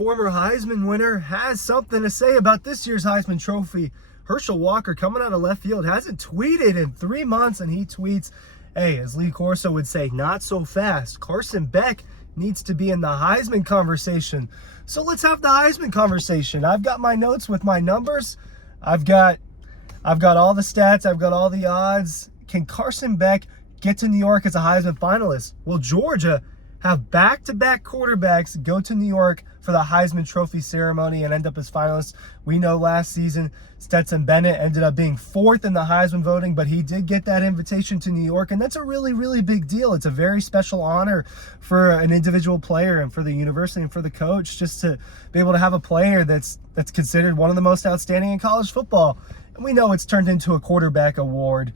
former Heisman winner, has something to say about this year's Heisman Trophy. Herschel Walker, coming out of left field, hasn't tweeted in 3 months, and he tweets, hey, as Lee Corso would say, not so fast. Carson Beck needs to be in the Heisman conversation. So let's have the Heisman conversation. I've got my notes with my numbers. I've got all the stats. I've got all the odds. Can Carson Beck get to New York as a Heisman finalist? Will Georgia have back-to-back quarterbacks go to New York for the Heisman Trophy ceremony and end up as finalists? We know last season Stetson Bennett ended up being 4th in the Heisman voting, but he did get that invitation to New York, and that's a really, really big deal. It's a very special honor for an individual player and for the university and for the coach, just to be able to have a player that's considered one of the most outstanding in college football. And we know it's turned into a quarterback award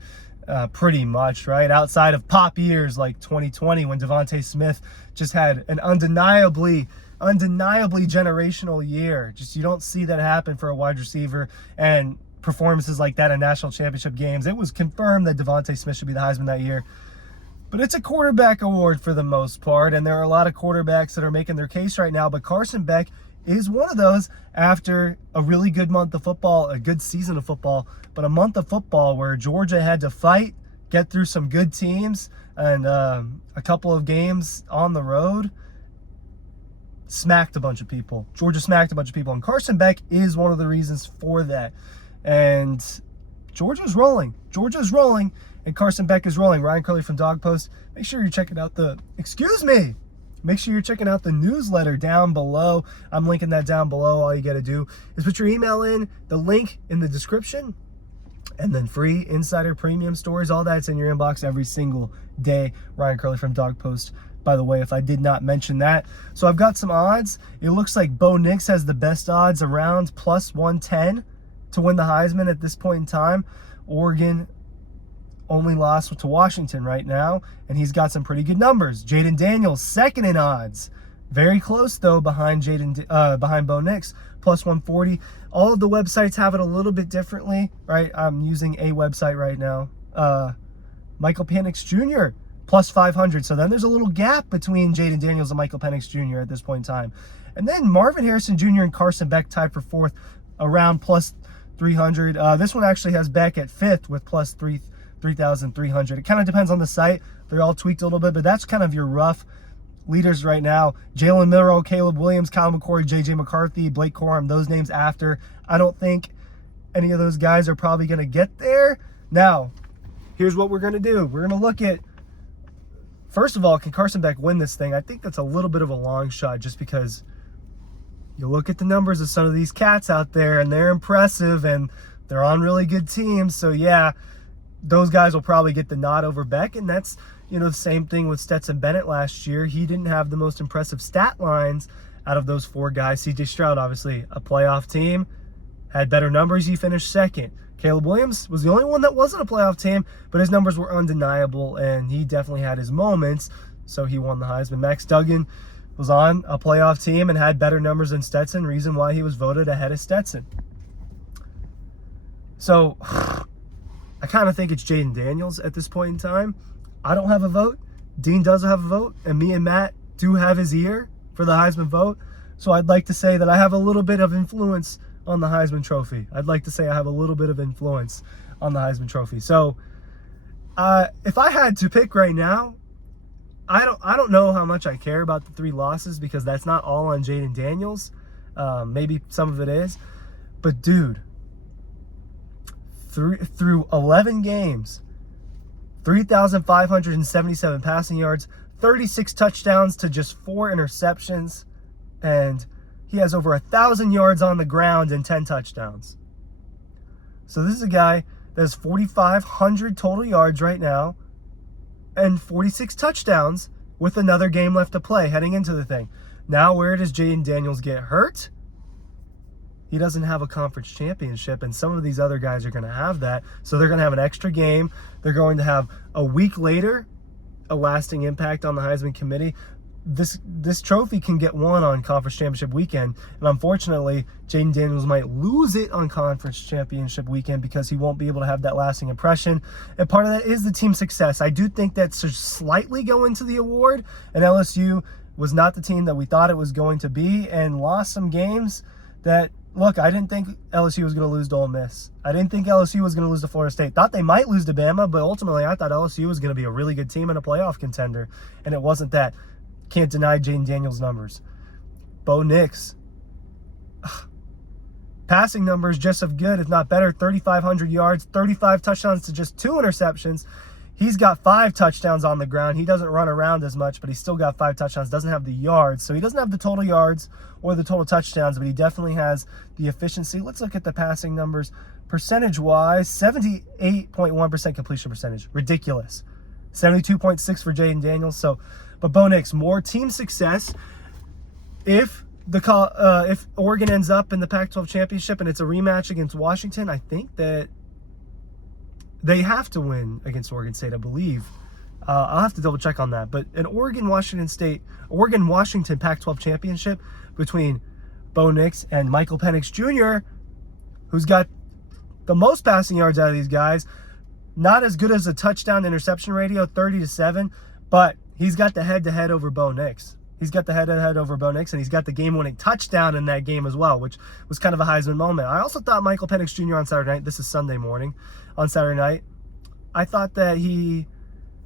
pretty much, right? Outside of pop years like 2020 when Devontae Smith just had an undeniably generational year. Just you don't see that happen for a wide receiver, and performances like that in national championship games. It was confirmed that Devontae Smith should be the Heisman that year. But it's a quarterback award for the most part, and there are a lot of quarterbacks that are making their case right now, but Carson Beck is one of those after a really good month of football, a good season of football, but a month of football where Georgia had to fight, get through some good teams, and a couple of games on the road, smacked a bunch of people. Georgia smacked a bunch of people, and Carson Beck is one of the reasons for that. And Georgia's rolling. Georgia's rolling, and Carson Beck is rolling. Ryan Curley from Dawg Post. Make sure you're checking out Make sure you're checking out the newsletter down below. I'm linking that down below. All you got to do is put your email in, the link in the description, and then free insider premium stories. All that's in your inbox every single day. Ryan Curley from Dawg Post, by the way, if I did not mention that. So I've got some odds. It looks like Bo Nix has the best odds around plus 110 to win the Heisman at this point in time. Oregon only lost to Washington right now, and he's got some pretty good numbers. Jaden Daniels, second in odds. Very close, though, behind Bo Nix, plus 140. All of the websites have it a little bit differently, right? I'm using a website right now. Michael Penix Jr., plus 500. So then there's a little gap between Jaden Daniels and Michael Penix Jr. at this point in time. And then Marvin Harrison Jr. and Carson Beck tied for 4th, around plus 300. This one actually has Beck at 5th with plus 3,300. It kind of depends on the site. They're all tweaked a little bit, but that's kind of your rough leaders right now. Jalen Milroe, Caleb Williams, Kyle McCord, J.J. McCarthy, Blake Corum, those names after. I don't think any of those guys are probably going to get there. Now, here's what we're going to do. We're going to look at, first of all, can Carson Beck win this thing? I think that's a little bit of a long shot just because you look at the numbers of some of these cats out there, and they're impressive, and they're on really good teams. So, yeah, those guys will probably get the nod over Beck, and that's, the same thing with Stetson Bennett last year. He didn't have the most impressive stat lines out of those 4 guys. C.J. Stroud, obviously, a playoff team, had better numbers. He finished 2nd. Caleb Williams was the only one that wasn't a playoff team, but his numbers were undeniable, and he definitely had his moments, so he won the Heisman. Max Duggan was on a playoff team and had better numbers than Stetson, reason why he was voted ahead of Stetson. So I kind of think it's Jaden Daniels at this point in time. I don't have a vote. Dean does have a vote, and me and Matt do have his ear for the Heisman vote. So I'd like to say that I have a little bit of influence on the Heisman Trophy. I'd like to say I have a little bit of influence on the Heisman Trophy. So if I had to pick right now, I don't know how much I care about the 3 losses because that's not all on Jaden Daniels. Maybe some of it is. But, dude, through 11 games, 3,577 passing yards, 36 touchdowns to just 4 interceptions, and he has over 1,000 yards on the ground and 10 touchdowns. So this is a guy that has 4,500 total yards right now and 46 touchdowns with another game left to play heading into the thing. Now, where does Jaden Daniels get hurt? He doesn't have a conference championship, and some of these other guys are going to have that. So they're going to have an extra game. They're going to have a week later a lasting impact on the Heisman committee. This trophy can get won on conference championship weekend, and unfortunately, Jaden Daniels might lose it on conference championship weekend because he won't be able to have that lasting impression. And part of that is the team success. I do think that should slightly go into the award, and LSU was not the team that we thought it was going to be and lost some games that, look, I didn't think LSU was going to lose to Ole Miss. I didn't think LSU was going to lose to Florida State. Thought they might lose to Bama, but ultimately I thought LSU was going to be a really good team and a playoff contender, and it wasn't that. Can't deny Jaden Daniels' numbers. Bo Nix. Passing numbers just as good, if not better. 3,500 yards, 35 touchdowns to just 2 interceptions. He's got 5 touchdowns on the ground. He doesn't run around as much, but he's still got 5 touchdowns. Doesn't have the yards. So he doesn't have the total yards or the total touchdowns, but he definitely has the efficiency. Let's look at the passing numbers. Percentage-wise, 78.1% completion percentage. Ridiculous. 72.6 for Jaden Daniels. But Bo Nix, more team success. If Oregon ends up in the Pac-12 championship and it's a rematch against Washington, I think that they have to win against Oregon State, I believe. I'll have to double check on that. But an Oregon-Washington Pac-12 championship between Bo Nix and Michael Penix Jr., who's got the most passing yards out of these guys. Not as good as a touchdown-interception ratio, 30-7, but he's got the head-to-head over Bo Nix. He's got the head-to-head over Bo Nix, and he's got the game-winning touchdown in that game as well, which was kind of a Heisman moment. I also thought Michael Penix Jr. on Saturday night, this is Sunday morning, on Saturday night, I thought that he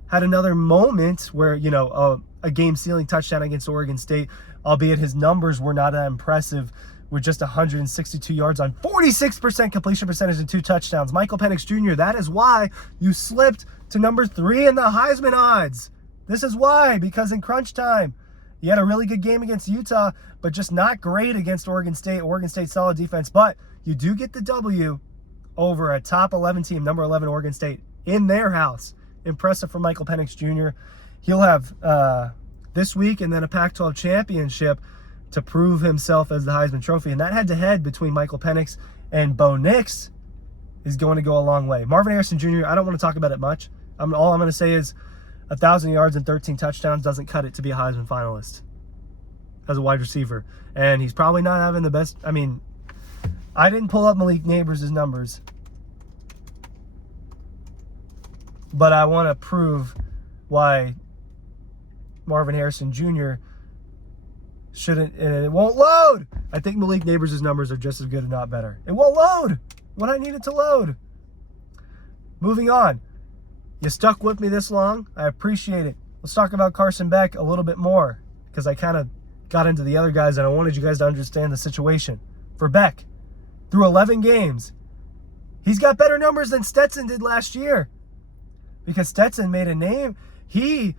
had another moment where, a game-sealing touchdown against Oregon State, albeit his numbers were not that impressive with just 162 yards on 46% completion percentage and 2 touchdowns. Michael Penix Jr., that is why you slipped to number 3 in the Heisman odds. This is why, because in crunch time, he had a really good game against Utah, but just not great against Oregon State. Oregon State solid defense, but you do get the W over a top 11 team, number 11 Oregon State, in their house. Impressive for Michael Penix Jr. He'll have this week and then a Pac-12 championship to prove himself as the Heisman Trophy. And that head-to-head between Michael Penix and Bo Nix is going to go a long way. Marvin Harrison Jr., I don't want to talk about it much. All I'm going to say is 1,000 yards and 13 touchdowns doesn't cut it to be a Heisman finalist as a wide receiver. And he's probably not having the best. I didn't pull up Malik Neighbors' numbers, but I want to prove why Marvin Harrison Jr. shouldn't, and it won't load. I think Malik Neighbors' numbers are just as good, if not better. It won't load when I need it to load. Moving on. You stuck with me this long. I appreciate it. Let's talk about Carson Beck a little bit more, because I kind of got into the other guys and I wanted you guys to understand the situation. For Beck, through 11 games, he's got better numbers than Stetson did last year, because Stetson made a name. He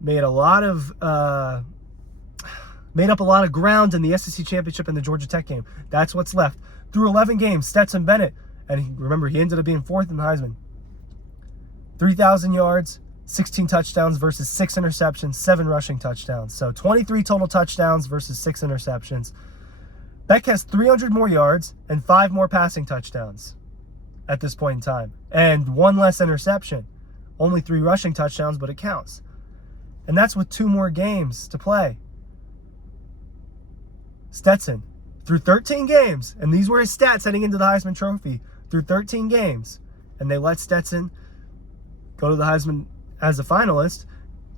made up a lot of ground in the SEC championship and the Georgia Tech game. That's what's left. Through 11 games, Stetson Bennett, and remember, he ended up being 4th in the Heisman. 3,000 yards, 16 touchdowns versus 6 interceptions, 7 rushing touchdowns. So 23 total touchdowns versus 6 interceptions. Beck has 300 more yards and 5 more passing touchdowns at this point in time, and 1 less interception. Only 3 rushing touchdowns, but it counts. And that's with 2 more games to play. Stetson, through 13 games, and these were his stats heading into the Heisman Trophy, through 13 games, and they let Stetson go to the Heisman as a finalist.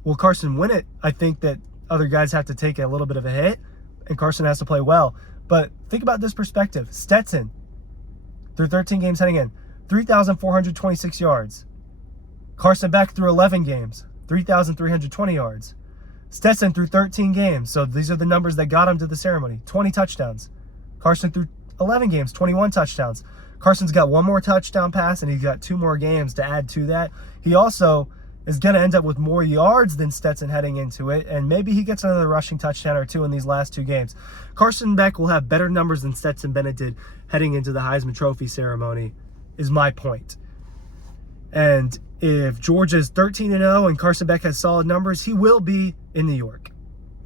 Will Carson win it? I think that other guys have to take a little bit of a hit, and Carson has to play well. But think about this perspective. Stetson, through 13 games heading in, 3,426 yards. Carson Beck through 11 games, 3,320 yards. Stetson through 13 games, so these are the numbers that got him to the ceremony, 20 touchdowns. Carson through 11 games, 21 touchdowns. Carson's got 1 more touchdown pass, and he's got 2 more games to add to that. He also is going to end up with more yards than Stetson heading into it, and maybe he gets another rushing touchdown or 2 in these last 2 games. Carson Beck will have better numbers than Stetson Bennett did heading into the Heisman Trophy ceremony, is my point. And if Georgia's 13-0 and Carson Beck has solid numbers, he will be in New York.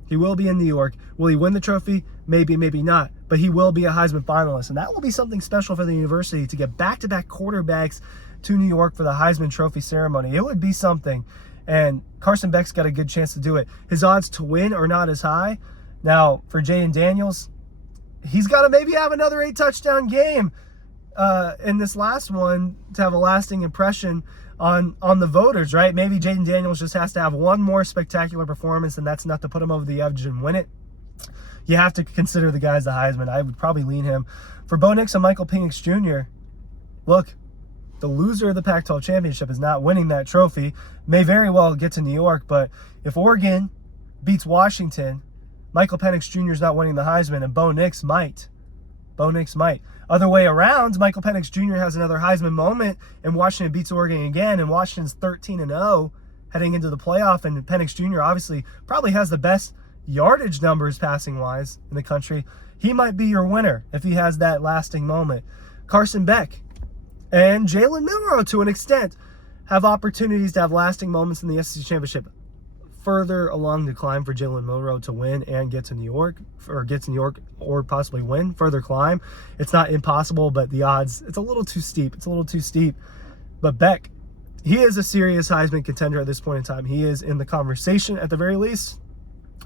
He will be in New York. Will he win the trophy? Maybe, maybe not. But he will be a Heisman finalist. And that will be something special for the university to get back-to-back quarterbacks to New York for the Heisman Trophy ceremony. It would be something. And Carson Beck's got a good chance to do it. His odds to win are not as high. Now, for Jaden Daniels, he's got to maybe have another 8-touchdown game. in this last one to have a lasting impression on the voters, right? Maybe Jaden Daniels just has to have one more spectacular performance, and that's enough to put him over the edge and win it. You have to consider the guys the Heisman. I would probably lean him. For Bo Nix and Michael Penix Jr., look, the loser of the Pac-12 championship is not winning that trophy. May very well get to New York, but if Oregon beats Washington, Michael Penix Jr. is not winning the Heisman, and Bo Nix might. Bo Nix might. Other way around, Michael Penix Jr. has another Heisman moment, and Washington beats Oregon again, and Washington's 13-0 heading into the playoff, and Penix Jr. obviously probably has the best yardage numbers passing-wise in the country. He might be your winner if he has that lasting moment. Carson Beck and Jalen Milroe, to an extent, have opportunities to have lasting moments in the SEC Championship. Further along the climb for Jalen Milroe to win and get to New York, or possibly win. Further climb. It's not impossible, but the odds, it's a little too steep. But Beck, he is a serious Heisman contender at this point in time. He is in the conversation at the very least.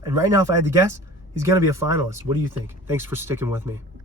And right now, if I had to guess, he's going to be a finalist. What do you think? Thanks for sticking with me.